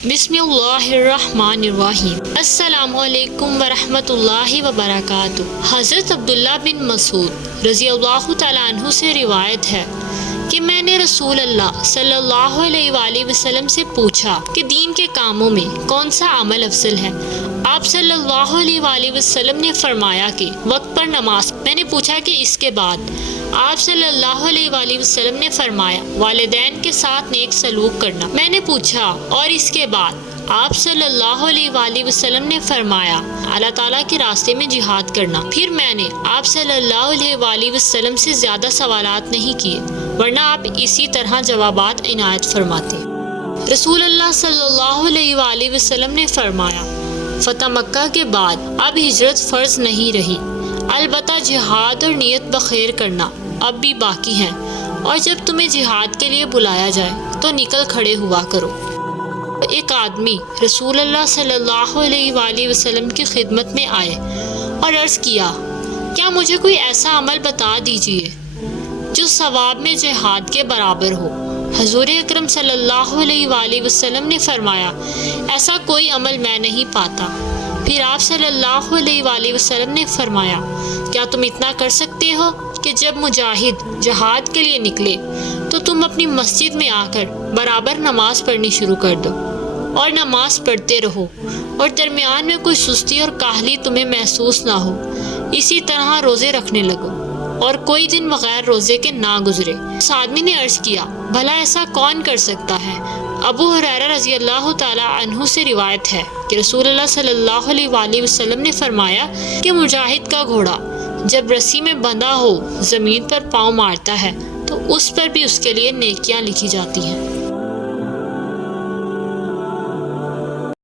بسم اللہ الرحمن الرحیم۔ السلام علیکم ورحمۃ اللہ وبرکاتہ۔ حضرت عبداللہ بن مسعود رضی اللہ تعالیٰ عنہ سے روایت ہے کہ میں نے رسول اللہ صلی اللہ علیہ وآلہ وسلم سے پوچھا کہ دین کے کاموں میں کون سا عمل افضل ہے۔ آپ صلی اللہ علیہ وآلہ وسلم نے فرمایا کہ وقت پر نماز۔ میں نے پوچھا کہ اس کے بعد؟ آپ صلی اللہ علیہ وآلہ وسلم نے فرمایا والدین کے ساتھ نیک سلوک کرنا۔ میں نے پوچھا اور اس کے بعد؟ آپ صلی اللہ علیہ وآلہ وسلم نے فرمایا اللہ تعالیٰ کے راستے میں جہاد کرنا۔ پھر میں نے آپ صلی اللہ علیہ وآلہ وسلم سے زیادہ سوالات نہیں کیے، ورنہ آپ اسی طرح جوابات عنایت فرماتے۔ رسول اللہ صلی اللہ علیہ وآلہ وسلم نے فرمایا فتح مکہ کے بعد اب ہجرت فرض نہیں رہی، البتہ جہاد اور نیت بخیر کرنا اب بھی باقی ہیں، اور جب تمہیں جہاد کے لیے بلایا جائے تو نکل کھڑے ہوا کرو۔ ایک آدمی رسول اللہ صلی اللہ علیہ وآلہ وسلم کی خدمت میں آئے اور عرض کیا کیا مجھے کوئی ایسا عمل بتا دیجئے جو ثواب میں جہاد کے برابر ہو۔ حضور اکرم صلی اللہ علیہ وآلہ وسلم نے فرمایا ایسا کوئی عمل میں نہیں پاتا۔ پھر آپ صلی اللہ علیہ وآلہ وسلم نے فرمایا کیا تم اتنا کر سکتے ہو کہ جب مجاہد جہاد کے لیے نکلے تو تم اپنی مسجد میں آ کر برابر نماز پڑھنی شروع کر دو اور نماز پڑھتے رہو، اور درمیان میں کوئی سستی اور کاہلی تمہیں محسوس نہ ہو۔ اسی طرح روزے رکھنے لگو اور کوئی دن بغیر روزے کے نہ گزرے۔ اس آدمی نے عرض کیا بھلا ایسا کون کر سکتا ہے؟ ابو ہریرہ رضی اللہ تعالیٰ عنہ سے روایت ہے کہ رسول اللہ صلی اللہ علیہ وآلہ وسلم نے فرمایا کہ مجاہد کا گھوڑا جب رسی میں بندھا ہو زمین پر پاؤں مارتا ہے تو اس پر بھی اس کے لیے نیکیاں لکھی جاتی ہیں۔